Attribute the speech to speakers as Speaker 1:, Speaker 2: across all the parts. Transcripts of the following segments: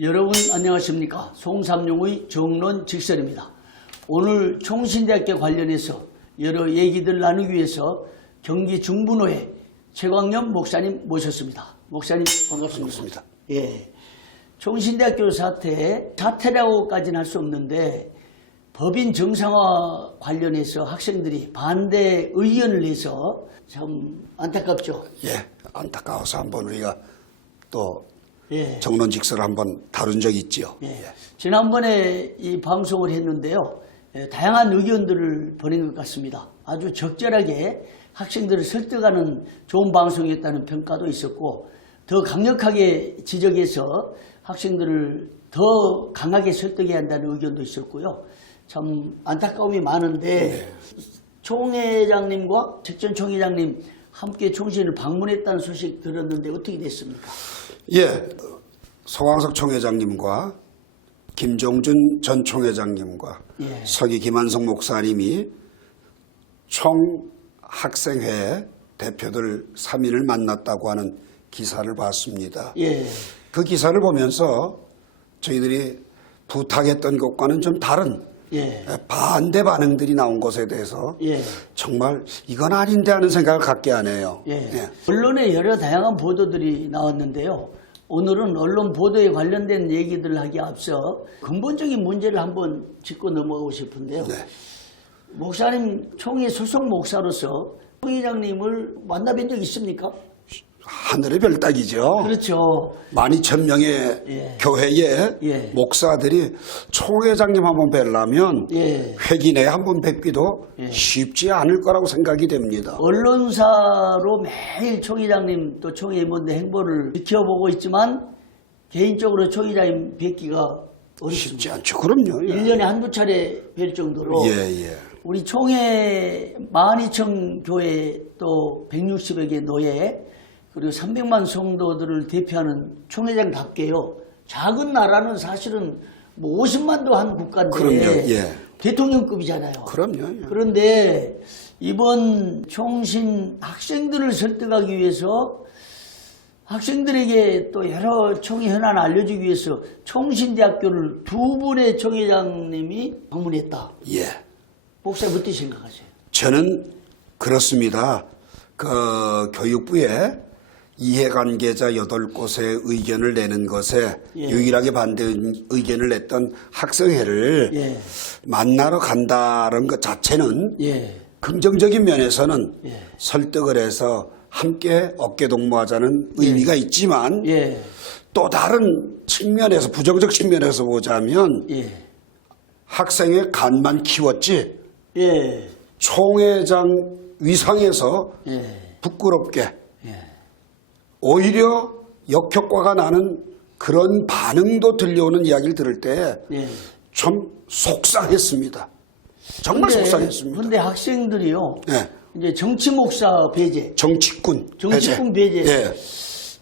Speaker 1: 여러분 안녕하십니까 송삼용의 정론 직설입니다. 오늘 총신대학교 관련해서 여러 얘기들 나누기 위해서 경기 중분호에 최광념 목사님 모셨습니다. 목사님 반갑습니다.
Speaker 2: 반갑습니다.
Speaker 1: 예. 총신대학교 사태, 사태라고까지는 할 수 없는데 법인 정상화 관련해서 학생들이 반대 의견을 내서 참 안타깝죠.
Speaker 2: 예, 안타까워서 한번 우리가 또
Speaker 1: 예.
Speaker 2: 정론 직설을 한번 다룬 적이 있지요.
Speaker 1: 예. 지난번에 이 방송을 했는데요. 예, 다양한 의견들을 보낸 것 같습니다. 아주 적절하게 학생들을 설득하는 좋은 방송이었다는 평가도 있었고 더 강력하게 지적해서 학생들을 더 강하게 설득해야 한다는 의견도 있었고요. 참 안타까움이 많은데 총회장님과 책전 총회장님 함께 총신을 방문했다는 소식 들었는데 어떻게 됐습니까?
Speaker 2: 예, 송광석 총회장님과 김종준 전 총회장님과
Speaker 1: 예.
Speaker 2: 서기 김한성 목사님이 총 학생회 대표들 3인을 만났다고 하는 기사를 봤습니다.
Speaker 1: 예.
Speaker 2: 그 기사를 보면서 저희들이 부탁했던 것과는 좀 다른
Speaker 1: 예.
Speaker 2: 반대 반응들이 나온 것에 대해서
Speaker 1: 예.
Speaker 2: 정말 이건 아닌데 하는 생각을 갖게 하네요.
Speaker 1: 예. 언론에 여러 다양한 보도들이 나왔는데요. 오늘은 언론 보도에 관련된 얘기들을 하기 앞서 근본적인 문제를 한번 짚고 넘어가고 싶은데요.
Speaker 2: 네.
Speaker 1: 목사님 총회 소속 목사로서 총 회장님을 만나뵌 적 있습니까?
Speaker 2: 하늘의 별따기죠.
Speaker 1: 그렇죠.
Speaker 2: 만 이천 명의
Speaker 1: 예.
Speaker 2: 교회에
Speaker 1: 예.
Speaker 2: 목사들이 총회장님 한번 뵈려면
Speaker 1: 예.
Speaker 2: 회기 내에 한번 뵙기도 쉽지 않을 거라고 생각이 됩니다.
Speaker 1: 언론사로 매일 총 회장님 또 총회의원들 행보를 지켜보고 있지만 개인적으로 총 회장님 뵙기가
Speaker 2: 쉽지
Speaker 1: 어렵습니다.
Speaker 2: 않죠. 그럼요. 예.
Speaker 1: 1년에 한두 차례 뵐 정도로
Speaker 2: 예, 예.
Speaker 1: 우리 총회 12,000 교회 또 160여 개 노예 그리고 300만 성도들을 대표하는 총회장답게요. 작은 나라는 사실은 뭐 50만도 한 국가인데
Speaker 2: 그럼요, 예.
Speaker 1: 대통령급이잖아요.
Speaker 2: 그럼요. 예.
Speaker 1: 그런데 이번 총신 학생들을 설득하기 위해서 학생들에게 또 여러 총회 현안을 알려주기 위해서 총신대학교를 두 분의 총회장님이 방문했다.
Speaker 2: 예.
Speaker 1: 목사님 어떻게 생각하세요?
Speaker 2: 저는 그렇습니다. 그 교육부에 이해관계자 8곳의 의견을 내는 것에
Speaker 1: 예.
Speaker 2: 유일하게 반대 의견을 냈던 학생회를
Speaker 1: 예.
Speaker 2: 만나러 간다는 것 자체는
Speaker 1: 예.
Speaker 2: 긍정적인 면에서는
Speaker 1: 예.
Speaker 2: 설득을 해서 함께 어깨 동무하자는 의미가 있지만
Speaker 1: 예.
Speaker 2: 또 다른 측면에서 부정적 측면에서 보자면
Speaker 1: 예.
Speaker 2: 학생의 간만 키웠지
Speaker 1: 예.
Speaker 2: 총회장 위상에서
Speaker 1: 예.
Speaker 2: 부끄럽게
Speaker 1: 예.
Speaker 2: 오히려 역효과가 나는 그런 반응도 들려오는 이야기를 들을 때
Speaker 1: 예.
Speaker 2: 좀 속상했습니다. 정말
Speaker 1: 근데-
Speaker 2: 속상했습니다.
Speaker 1: 근데 학생들이요.
Speaker 2: 예.
Speaker 1: 이제 정치 목사 배제,
Speaker 2: 정치꾼
Speaker 1: 정치꾼 배제.
Speaker 2: 예.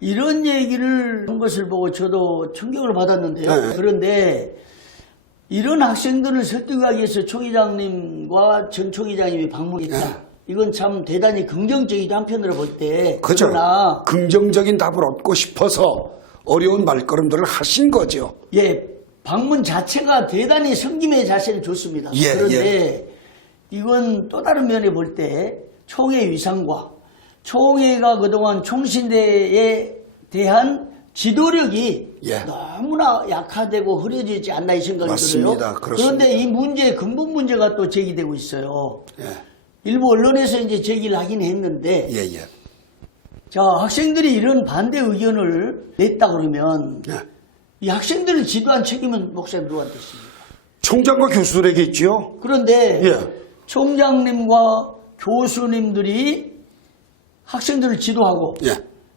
Speaker 1: 이런 얘기를 한 것을 보고 저도 충격을 받았는데요.
Speaker 2: 네.
Speaker 1: 그런데 이런 학생들을 설득하기 위해서 총회장님과 전 총회장님이 방문했다. 이건 참 대단히 긍정적이다 한편으로 볼 때.
Speaker 2: 그죠.
Speaker 1: 그러나
Speaker 2: 긍정적인 답을 얻고 싶어서 어려운 말걸음들을 하신 거죠.
Speaker 1: 예, 방문 자체가 대단히 성김의 자세는 좋습니다.
Speaker 2: 예,
Speaker 1: 그런데 이건 또 다른 면에 볼 때 총회 위상과 총회가 그동안 총신대에 대한 지도력이
Speaker 2: 예.
Speaker 1: 너무나 약화되고 흐려지지 않나 이 생각이
Speaker 2: 맞습니다.
Speaker 1: 들어요.
Speaker 2: 그렇습니다.
Speaker 1: 그런데 이 문제의 근본 문제가 또 제기되고 있어요.
Speaker 2: 예.
Speaker 1: 일부 언론에서 이제 제기를 하긴 했는데
Speaker 2: 예, 예.
Speaker 1: 자 학생들이 이런 반대 의견을 냈다 그러면
Speaker 2: 예.
Speaker 1: 이 학생들을 지도한 책임은 목사님 누구한테 있습니까?
Speaker 2: 총장과 교수들에게 있지요.
Speaker 1: 그런데
Speaker 2: 예.
Speaker 1: 총장님과 교수님들이 학생들을 지도하고
Speaker 2: 예.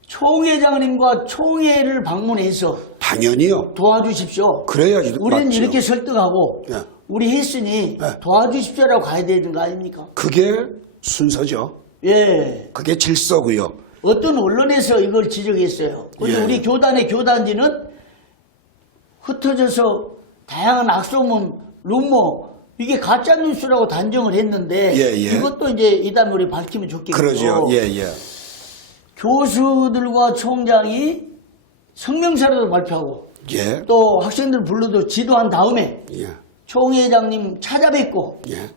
Speaker 1: 총회장님과 총회를 방문해서
Speaker 2: 당연히요.
Speaker 1: 도와주십시오.
Speaker 2: 그래야지
Speaker 1: 우리는
Speaker 2: 맞죠.
Speaker 1: 이렇게 설득하고
Speaker 2: 예.
Speaker 1: 우리 했으니
Speaker 2: 예.
Speaker 1: 도와주십시오라고 가야 되는 거 아닙니까?
Speaker 2: 그게 순서죠.
Speaker 1: 예.
Speaker 2: 그게 질서고요.
Speaker 1: 어떤 언론에서 이걸 지적했어요. 근데
Speaker 2: 예.
Speaker 1: 우리 교단의 교단지는 흩어져서 다양한 악소문, 루머 이게 가짜 뉴스라고 단정을 했는데
Speaker 2: 예, 예.
Speaker 1: 이것도 이제 이단 우리 밝히면 좋겠고
Speaker 2: 그러죠. 예, 예.
Speaker 1: 교수들과 총장이 성명서라도 발표하고
Speaker 2: 예.
Speaker 1: 또 학생들 불러도 지도한 다음에
Speaker 2: 예.
Speaker 1: 총회장님 찾아뵙고
Speaker 2: 예.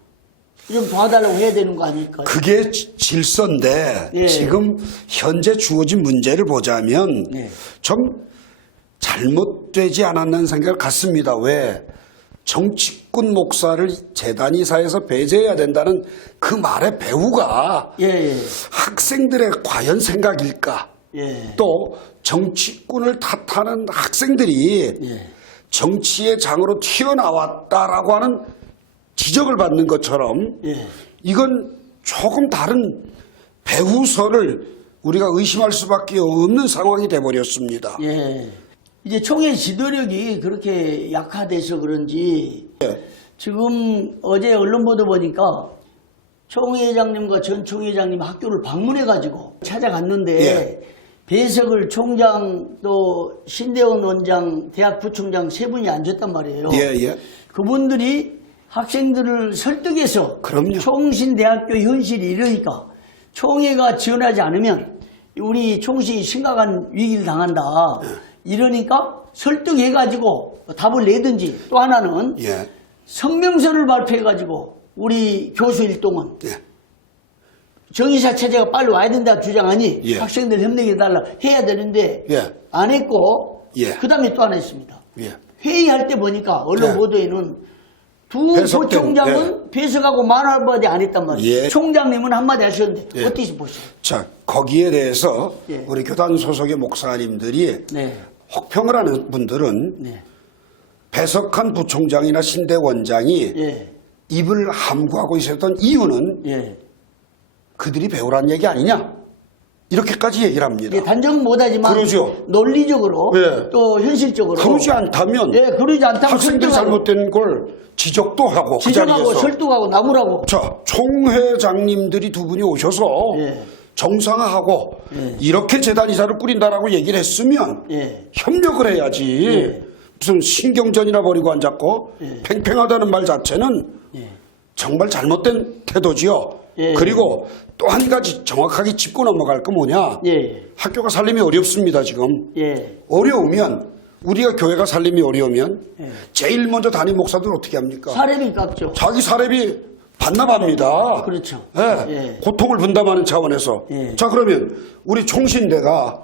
Speaker 1: 좀 도와달라고 해야 되는 거 아닐까요?
Speaker 2: 그게 지- 질서인데
Speaker 1: 예.
Speaker 2: 지금 현재 주어진 문제를 보자면
Speaker 1: 네.
Speaker 2: 좀 잘못되지 않았는 생각을 갖습니다. 왜? 정치꾼 목사를 재단 이사에서 배제해야 된다는 그 말의 배후가
Speaker 1: 예, 예,
Speaker 2: 학생들의 과연 생각일까?
Speaker 1: 예.
Speaker 2: 또 정치꾼을 탓하는 학생들이
Speaker 1: 예.
Speaker 2: 정치의 장으로 튀어나왔다라고 하는 지적을 받는 것처럼
Speaker 1: 예.
Speaker 2: 이건 조금 다른 배후설을 우리가 의심할 수밖에 없는 상황이 돼버렸습니다.
Speaker 1: 예. 이제 총회 지도력이 그렇게 약화돼서 그런지
Speaker 2: 예.
Speaker 1: 지금 어제 언론 보도 보니까 총회장님과 전 총회장님 학교를 방문해 가지고 찾아갔는데
Speaker 2: 예.
Speaker 1: 배석을 총장 또 신대원 원장 대학 부총장 세 분이 앉았단 말이에요.
Speaker 2: 예, 예.
Speaker 1: 그분들이 학생들을 설득해서
Speaker 2: 그럼요.
Speaker 1: 총신대학교 현실이 이러니까 총회가 지원하지 않으면 우리 총신이 심각한 위기를 당한다. 이러니까 설득해가지고 답을 내든지 또 하나는
Speaker 2: 예.
Speaker 1: 성명서를 발표해가지고 우리 교수 일동은
Speaker 2: 예.
Speaker 1: 정의사 체제가 빨리 와야 된다 주장하니
Speaker 2: 예.
Speaker 1: 학생들 협력해달라 해야 되는데
Speaker 2: 예.
Speaker 1: 안 했고
Speaker 2: 예.
Speaker 1: 그 다음에 또 하나 했습니다.
Speaker 2: 예.
Speaker 1: 회의할 때 보니까 언론
Speaker 2: 예.
Speaker 1: 보도에는 두
Speaker 2: 배석된,
Speaker 1: 부총장은 배석하고 말 한마디 안 했단 말이에요.
Speaker 2: 예.
Speaker 1: 총장님은 한마디 하셨는데
Speaker 2: 예.
Speaker 1: 어떻게 보세요?
Speaker 2: 자, 거기에 대해서
Speaker 1: 예.
Speaker 2: 우리 교단 소속의 목사님들이
Speaker 1: 네.
Speaker 2: 혹평을 하는 분들은
Speaker 1: 네.
Speaker 2: 배석한 부총장이나 신대 원장이
Speaker 1: 예.
Speaker 2: 입을 함구하고 있었던 이유는
Speaker 1: 예.
Speaker 2: 그들이 배우란 얘기 아니냐? 이렇게까지 얘기를 합니다.
Speaker 1: 예, 단정 못하지만
Speaker 2: 그러죠.
Speaker 1: 논리적으로
Speaker 2: 예.
Speaker 1: 또 현실적으로
Speaker 2: 그러지 않다면
Speaker 1: 예, 그러지 않다면 설득하고,
Speaker 2: 잘못된 걸 지적도 하고 그
Speaker 1: 지적하고
Speaker 2: 자리에서
Speaker 1: 설득하고 나무라고
Speaker 2: 자 총회장님들이 두 분이 오셔서
Speaker 1: 예.
Speaker 2: 정상화하고
Speaker 1: 예.
Speaker 2: 이렇게 재단 이사를 꾸린다라고 얘기를 했으면
Speaker 1: 예.
Speaker 2: 협력을 해야지
Speaker 1: 예.
Speaker 2: 무슨 신경전이나 벌이고 앉았고
Speaker 1: 예.
Speaker 2: 팽팽하다는 말 자체는
Speaker 1: 예.
Speaker 2: 정말 잘못된 태도지요.
Speaker 1: 예.
Speaker 2: 그리고 또 한 가지 정확하게 짚고 넘어갈 거 뭐냐?
Speaker 1: 예.
Speaker 2: 학교가 살림이 어렵습니다 지금.
Speaker 1: 예.
Speaker 2: 어려우면 우리가 교회가 살림이 어려우면
Speaker 1: 예.
Speaker 2: 제일 먼저 담임 목사들 어떻게 합니까?
Speaker 1: 사례비 깎죠.
Speaker 2: 자기 사례비 반납합니다.
Speaker 1: 그렇죠.
Speaker 2: 예,
Speaker 1: 예.
Speaker 2: 고통을 분담하는 차원에서.
Speaker 1: 예.
Speaker 2: 자 그러면 우리 총신대가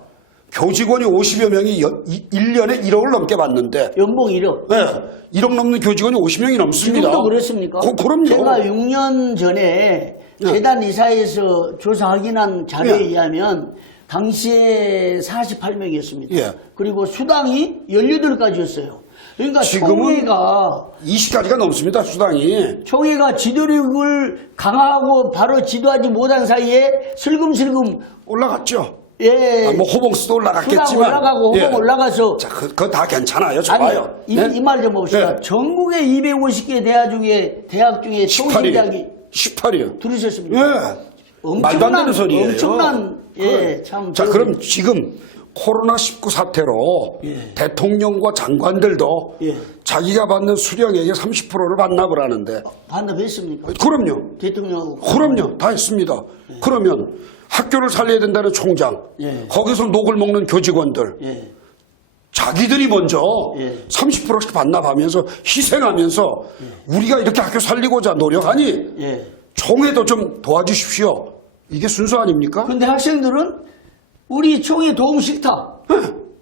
Speaker 2: 교직원이 50여 명이 연, 1년에 1억을 넘게 받는데
Speaker 1: 연봉 1억.
Speaker 2: 예, 1억 넘는 교직원이 50명이 넘습니다.
Speaker 1: 지금도 그렇습니까?
Speaker 2: 그, 그럼요.
Speaker 1: 제가 6년 전에
Speaker 2: 예.
Speaker 1: 재단 이사에서 조사 확인한 자료에
Speaker 2: 예.
Speaker 1: 의하면 당시에 48명이었습니다.
Speaker 2: 예.
Speaker 1: 그리고 수당이 18가지였어요. 그러니까
Speaker 2: 지금은
Speaker 1: 총회가
Speaker 2: 20가지가 넘습니다 수당이.
Speaker 1: 총회가 지도력을 강화하고 바로 지도하지 못한 사이에 슬금슬금
Speaker 2: 올라갔죠.
Speaker 1: 예.
Speaker 2: 아, 뭐 호봉수도 올라갔겠지만.
Speaker 1: 수당 올라가고 호봉
Speaker 2: 예.
Speaker 1: 올라가서
Speaker 2: 자, 그, 그거 다 괜찮아요. 좋아요.
Speaker 1: 아니,
Speaker 2: 네?
Speaker 1: 이말 좀 봅시다.
Speaker 2: 네.
Speaker 1: 전국의 250개 대학 중에 대학 중에 총신대학이
Speaker 2: 18이요.
Speaker 1: 들으셨습니까?
Speaker 2: 예. 말도 안 되는 소리예요.
Speaker 1: 엄청난 예,
Speaker 2: 그래.
Speaker 1: 참.
Speaker 2: 자,
Speaker 1: 저-
Speaker 2: 그럼 지금 코로나19 사태로
Speaker 1: 예.
Speaker 2: 대통령과 장관들도
Speaker 1: 예.
Speaker 2: 자기가 받는 수령액의 30%를 반납을 하는데
Speaker 1: 반납했습니까?
Speaker 2: 그럼요.
Speaker 1: 대통령하고.
Speaker 2: 그럼요. 다 했습니다. 그러면 학교를 살려야 된다는 총장,
Speaker 1: 예.
Speaker 2: 거기서 녹을 먹는 교직원들,
Speaker 1: 예.
Speaker 2: 자기들이 먼저
Speaker 1: 예.
Speaker 2: 30%씩 반납하면서 희생하면서 우리가 이렇게 학교 살리고자 노력하니
Speaker 1: 예.
Speaker 2: 총회도 좀 도와주십시오. 이게 순서 아닙니까?
Speaker 1: 근데 학생들은 우리 총회 도움 싫다.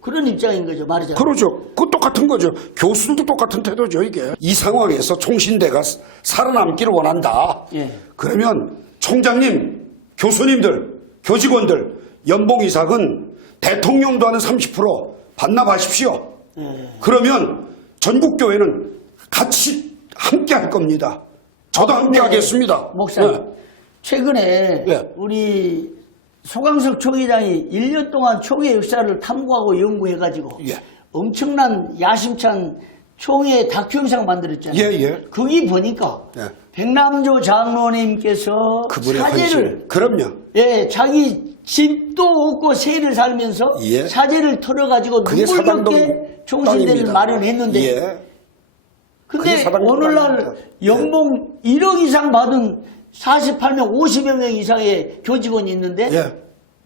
Speaker 1: 그런 입장인 거죠, 말이죠.
Speaker 2: 그러죠. 그 똑같은 거죠. 교수들도 똑같은 태도죠, 이게. 이 상황에서 총신대가 살아남기를 원한다.
Speaker 1: 예.
Speaker 2: 그러면 총장님, 교수님들, 교직원들 연봉 이상은 대통령도 하는 30% 반납하십시오.
Speaker 1: 예.
Speaker 2: 그러면 전국 교회는 같이 함께 할 겁니다. 저도
Speaker 1: 아,
Speaker 2: 함께
Speaker 1: 근데
Speaker 2: 하겠습니다.
Speaker 1: 목사님,
Speaker 2: 네.
Speaker 1: 최근에
Speaker 2: 예.
Speaker 1: 우리 소강석 총회장이 1년 동안 총회 역사를 탐구하고 연구해가지고
Speaker 2: 예.
Speaker 1: 엄청난 야심찬 총회 다큐 영상 만들었잖아요.
Speaker 2: 예, 예.
Speaker 1: 거기 보니까
Speaker 2: 예.
Speaker 1: 백남조 장로님께서
Speaker 2: 그분의
Speaker 1: 사제를
Speaker 2: 헌신. 그럼요.
Speaker 1: 예, 자기 집도 없고 세를 살면서
Speaker 2: 예.
Speaker 1: 사제를 털어 가지고
Speaker 2: 그게
Speaker 1: 눈물겹게
Speaker 2: 사당동
Speaker 1: 총신대를
Speaker 2: 땅입니다.
Speaker 1: 마련했는데
Speaker 2: 예.
Speaker 1: 근데
Speaker 2: 그게 사당동
Speaker 1: 오늘날
Speaker 2: 땅입니다.
Speaker 1: 연봉 1억 이상 받은 48명, 50여 명 이상의 교직원이 있는데
Speaker 2: 예.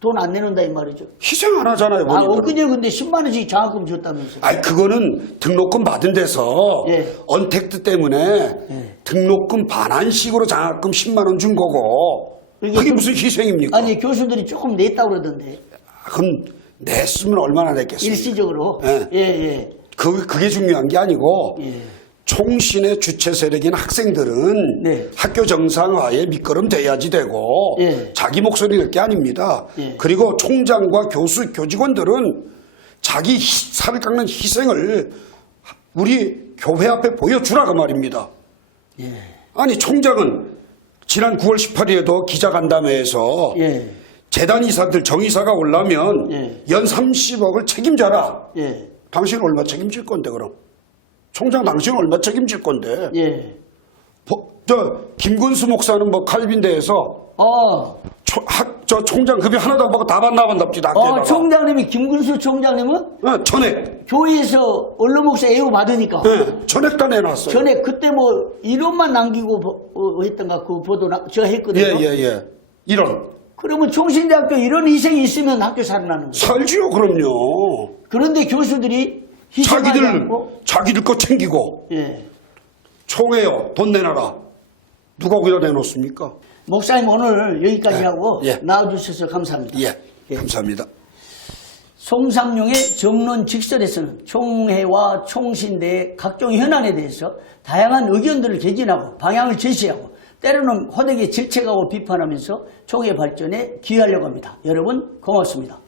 Speaker 1: 돈 안 내는다 이 말이죠.
Speaker 2: 희생 안 하잖아요.
Speaker 1: 아,
Speaker 2: 본인들은.
Speaker 1: 엊그제 근데 10만 원씩 장학금 줬다면서.
Speaker 2: 아니 그거는 등록금 받은 데서
Speaker 1: 예.
Speaker 2: 언택트 때문에
Speaker 1: 예.
Speaker 2: 등록금 반환식으로 장학금 10만 원 준 거고
Speaker 1: 이게
Speaker 2: 그게
Speaker 1: 좀-
Speaker 2: 무슨 희생입니까?
Speaker 1: 아니 교수들이 조금 냈다 그러던데
Speaker 2: 그럼 냈으면 얼마나 냈겠습니까?
Speaker 1: 일시적으로.
Speaker 2: 예.
Speaker 1: 예, 예.
Speaker 2: 그, 그게 중요한 게 아니고
Speaker 1: 예.
Speaker 2: 총신의 주체 세력인 학생들은
Speaker 1: 네.
Speaker 2: 학교 정상화에 밑거름 돼야지 되고
Speaker 1: 예.
Speaker 2: 자기 목소리 낼게 아닙니다.
Speaker 1: 예.
Speaker 2: 그리고 총장과 교수, 교직원들은 자기 희- 살을 깎는 희생을 우리 교회 앞에 보여주라 그 말입니다.
Speaker 1: 예.
Speaker 2: 아니 총장은 지난 9월 18일에도 기자간담회에서
Speaker 1: 예.
Speaker 2: 재단 이사들 정이사가 올라면
Speaker 1: 예.
Speaker 2: 연 30억을 책임져라.
Speaker 1: 예.
Speaker 2: 당신 얼마 책임질 건데 그럼? 총장 당신 얼마 책임질 건데?
Speaker 1: 예.
Speaker 2: 보- 저 김근수 목사는 뭐 칼빈대에서
Speaker 1: 어,
Speaker 2: 초- 학- 저 총장 급여 하나도 안 받고 다 반납한답니다.
Speaker 1: 어, 총장님이, 김근수 총장님은
Speaker 2: 어, 전액,
Speaker 1: 교회에서 언론 목사 애우 받으니까.
Speaker 2: 예, 전액 다 내놨어요.
Speaker 1: 전에 그때 뭐 이론만 남기고 보- 어, 했던가 그 보도 나, 저 했거든요.
Speaker 2: 예, 예, 예. 이런
Speaker 1: 그러면 총신대학교 이런 희생이 있으면 학교 살아나는 거예요.
Speaker 2: 살지요, 그럼요.
Speaker 1: 그런데 교수들이
Speaker 2: 자기들
Speaker 1: 않고
Speaker 2: 자기들 거 챙기고
Speaker 1: 예.
Speaker 2: 총회요 돈 내놔라. 누가 거기다 내놓습니까?
Speaker 1: 목사님 오늘 여기까지
Speaker 2: 예,
Speaker 1: 하고
Speaker 2: 예.
Speaker 1: 나와주셔서 감사합니다.
Speaker 2: 예,
Speaker 1: 예.
Speaker 2: 감사합니다.
Speaker 1: 송상용의 정론 직설에서는 총회와 총신대의 각종 현안에 대해서 다양한 의견들을 개진하고 방향을 제시하고 때로는 호되게 질책하고 비판하면서 총회 발전에 기여하려고 합니다. 여러분 고맙습니다.